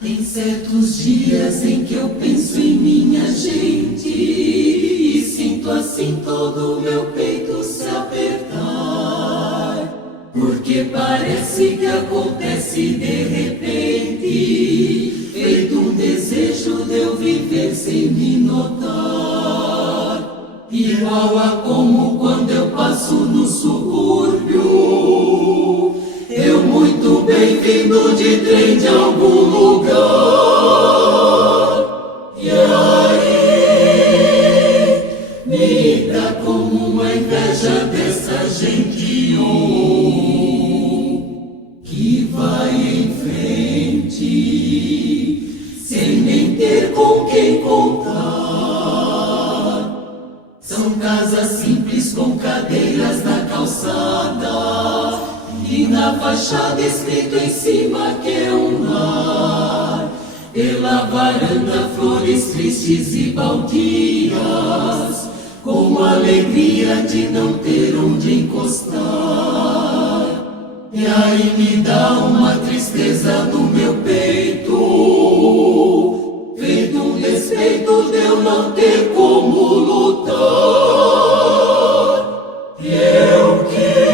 Tem certos dias em que eu penso em minha gente e sinto assim todo o meu peito se apertar, porque parece que acontece de repente, feito um desejo de eu viver sem me notar, igual a como quando eu passo no subúrbio, eu muito bem vindo de trem de algum lugar. E aí me dá como uma inveja dessa gente que vai em frente sem nem ter com quem contar. São casas simples com cadeiras na calçada e na fachada escrito em cima que é um lar. Pela varanda flores tristes e baldias, com a alegria de não ter onde encostar. E aí me dá uma tristeza no meu peito, feito um despeito de eu não ter como lutar. E eu que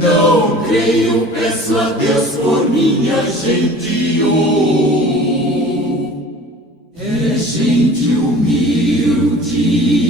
não creio, peço a Deus por minha gente. É gente humilde.